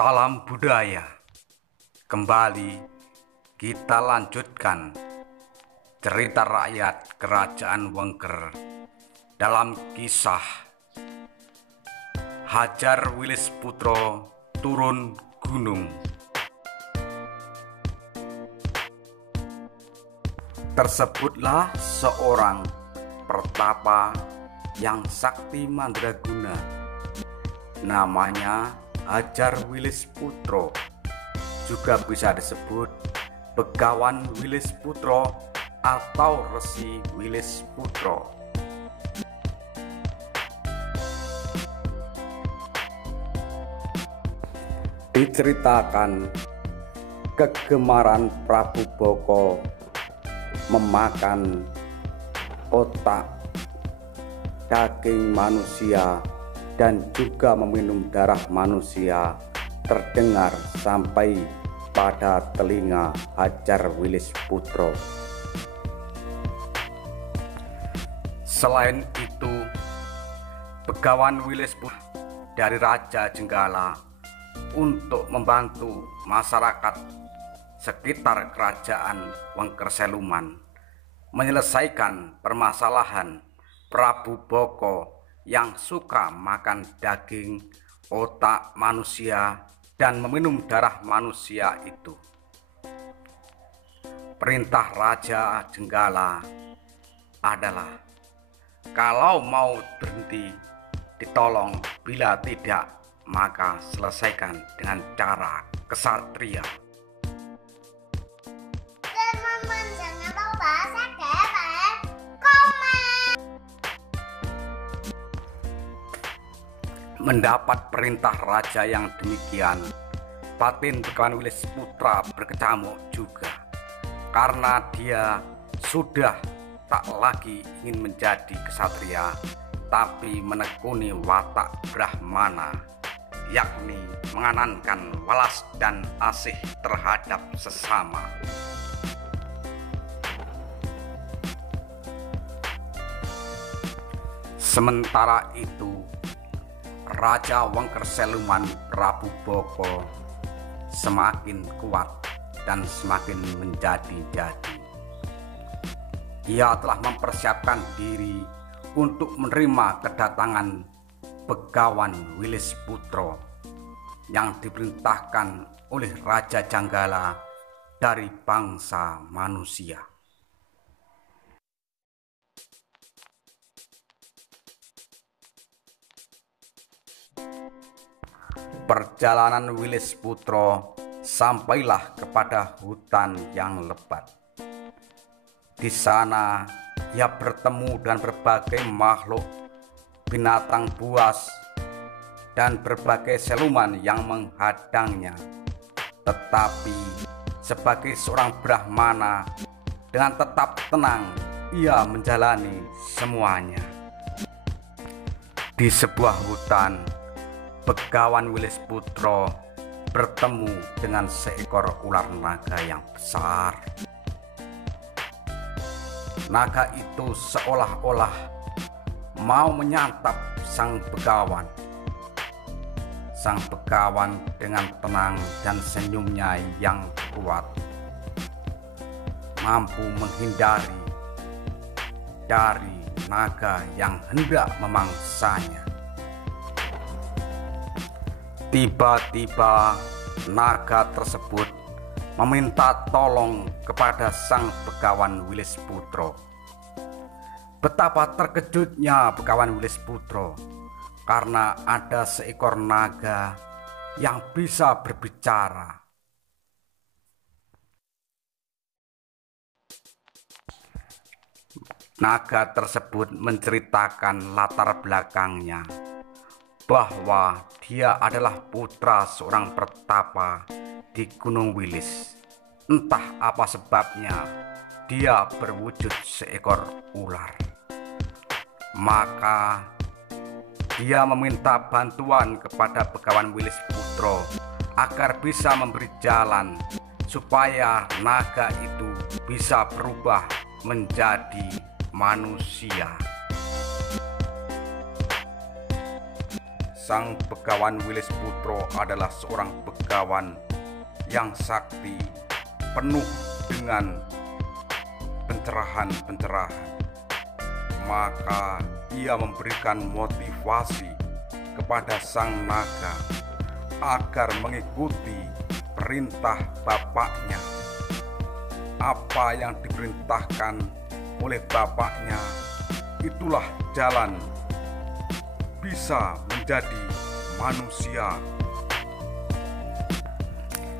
Salam budaya. Kembali kita lanjutkan cerita rakyat Kerajaan Wengker dalam kisah Hajar Wilis Putro turun gunung. Tersebutlah seorang pertapa yang sakti mandraguna, namanya Hajar Wilis Putro, juga bisa disebut Begawan Wilis Putro atau Resi Wilis Putro. Diceritakan kegemaran Prabu Boko memakan otak, daging manusia, dan juga meminum darah manusia terdengar sampai pada telinga Hajar Wilis Putro. Selain itu, Begawan Wilis Putro dari Raja Jenggala untuk membantu masyarakat sekitar Kerajaan Wengker Seluman menyelesaikan permasalahan Prabu Boko yang suka makan daging, otak manusia, dan meminum darah manusia itu. Perintah Raja Jenggala adalah kalau mau berhenti ditolong, bila tidak maka selesaikan dengan cara kesatria. Teman-teman jangan lupa subscribe, komen. Mendapat perintah raja yang demikian, batin Begawan Wilis Putra berkecamuk juga, karena dia sudah tak lagi ingin menjadi kesatria, tapi menekuni watak Brahmana, yakni menganankan welas dan asih terhadap sesama. Sementara itu, Raja Wengker Seluman Prabu Boko semakin kuat dan semakin menjadi-jadi. Ia telah mempersiapkan diri untuk menerima kedatangan Begawan Wilis Putro yang diperintahkan oleh Raja Jenggala dari bangsa manusia. Perjalanan Wilis Putro sampailah kepada hutan yang lebat. Di sana ia bertemu dengan berbagai makhluk, binatang buas, dan berbagai siluman yang menghadangnya. Tetapi sebagai seorang Brahmana, dengan tetap tenang ia menjalani semuanya. Di sebuah hutan, Begawan Wilis Putro bertemu dengan seekor ular naga yang besar. Naga itu seolah-olah mau menyantap sang Begawan. Sang Begawan dengan tenang dan senyumnya yang kuat mampu menghindari dari naga yang hendak memangsanya. Tiba-tiba naga tersebut meminta tolong kepada sang Begawan Wilis Putro. Betapa terkejutnya Begawan Wilis Putro karena ada seekor naga yang bisa berbicara. Naga tersebut menceritakan latar belakangnya, bahwa dia adalah putra seorang pertapa di Gunung Wilis. Entah apa sebabnya dia berwujud seekor ular. Maka dia meminta bantuan kepada Begawan Wilis Putro agar bisa memberi jalan supaya naga itu bisa berubah menjadi manusia. Sang Begawan Wilis Putro adalah seorang begawan yang sakti, penuh dengan pencerahan-pencerahan. Maka ia memberikan motivasi kepada sang naga agar mengikuti perintah bapaknya. Apa yang diperintahkan oleh bapaknya, itulah jalan bisa menjadi manusia.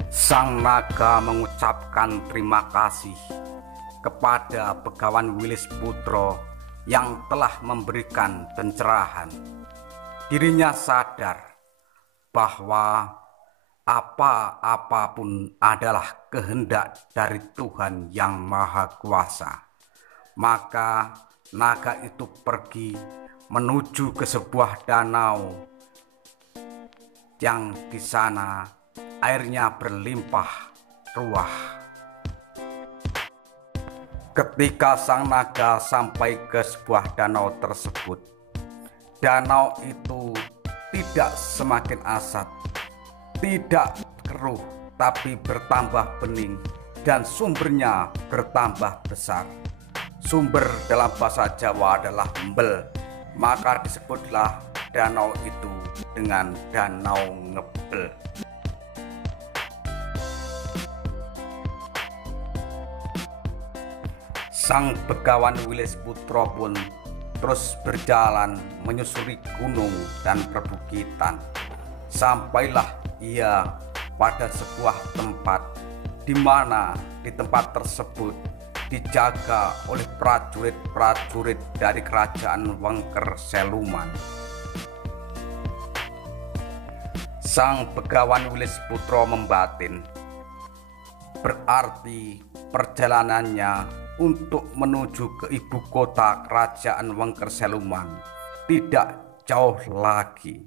Sang naga mengucapkan terima kasih kepada Begawan Wilis Putro yang telah memberikan pencerahan. Dirinya sadar bahwa apapun adalah kehendak dari Tuhan yang Maha Kuasa. Maka naga itu pergi menuju ke sebuah danau yang di sana airnya berlimpah ruah. Ketika sang naga sampai ke sebuah danau tersebut, danau itu tidak semakin asat, tidak keruh, tapi bertambah bening dan sumbernya bertambah besar. Sumber dalam bahasa Jawa adalah embel, maka disebutlah danau itu dengan Danau Ngebel. Sang Begawan Wilis Putro pun terus berjalan menyusuri gunung dan perbukitan. Sampailah ia pada sebuah tempat di mana di tempat tersebut dijaga oleh prajurit-prajurit dari kerajaan Wengker Seluman. Sang Begawan Wilis Putro membatin, berarti perjalanannya untuk menuju ke ibu kota kerajaan Wengker Seluman tidak jauh lagi.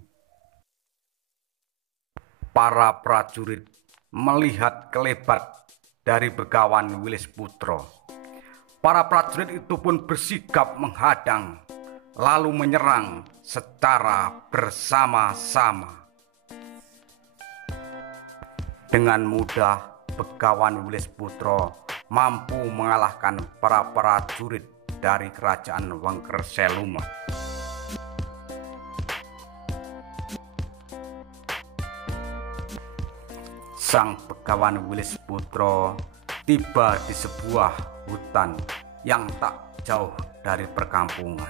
Para prajurit melihat kelebat dari Begawan Wilis Putro. Para prajurit itu pun bersigap menghadang, lalu menyerang secara bersama-sama. Dengan mudah Begawan Wilis Putro mampu mengalahkan para prajurit dari kerajaan Wengker Seluman. Sang Begawan Wilis Putro tiba di sebuah hutan yang tak jauh dari perkampungan.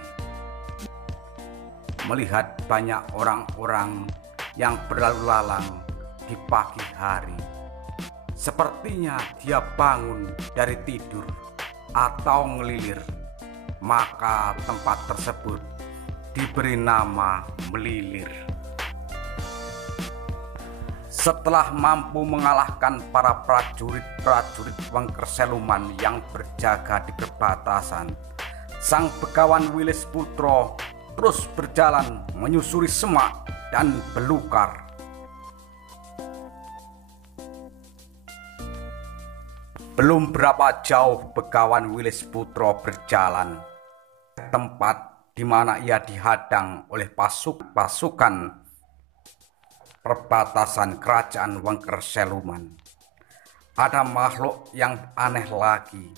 Melihat banyak orang-orang yang berlalu lalang di pagi hari, sepertinya dia bangun dari tidur atau ngelilir, maka tempat tersebut diberi nama Melilir. Setelah mampu mengalahkan para prajurit-prajurit Wengker Seluman yang berjaga di perbatasan, Sang Begawan Wilis Putro terus berjalan menyusuri semak dan belukar. Belum berapa jauh Begawan Wilis Putro berjalan ke tempat di mana ia dihadang oleh pasukan perbatasan kerajaan Wengker Seluman. Ada makhluk yang aneh lagi.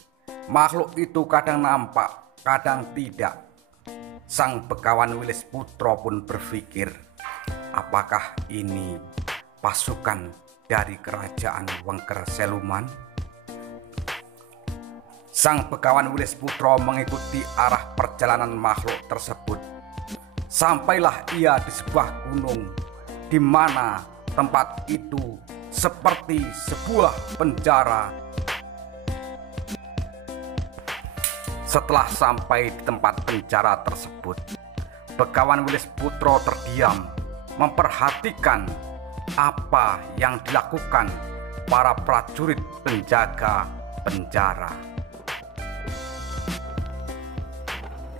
Makhluk itu kadang nampak, kadang tidak. Sang Begawan Wilis Putro pun berpikir, apakah ini pasukan dari kerajaan Wengker Seluman? Sang Begawan Wilis Putro mengikuti arah perjalanan makhluk tersebut. Sampailah ia di sebuah gunung, di mana tempat itu seperti sebuah penjara. Setelah sampai di tempat penjara tersebut, Begawan Wilis Putro terdiam, memperhatikan apa yang dilakukan para prajurit penjaga penjara.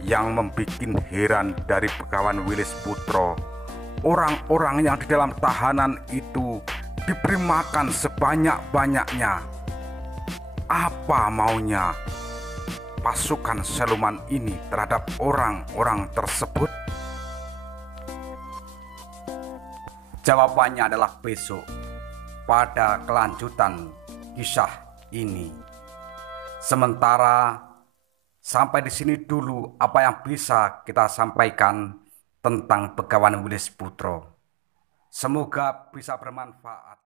Yang membuat heran dari Begawan Wilis Putro, orang-orang yang di dalam tahanan itu diberi makan sebanyak-banyaknya. Apa maunya pasukan Seluman ini terhadap orang-orang tersebut? Jawabannya adalah besok pada kelanjutan kisah ini. Sementara sampai di sini dulu apa yang bisa kita sampaikan tentang Begawan Wilis Putro. Semoga bisa bermanfaat.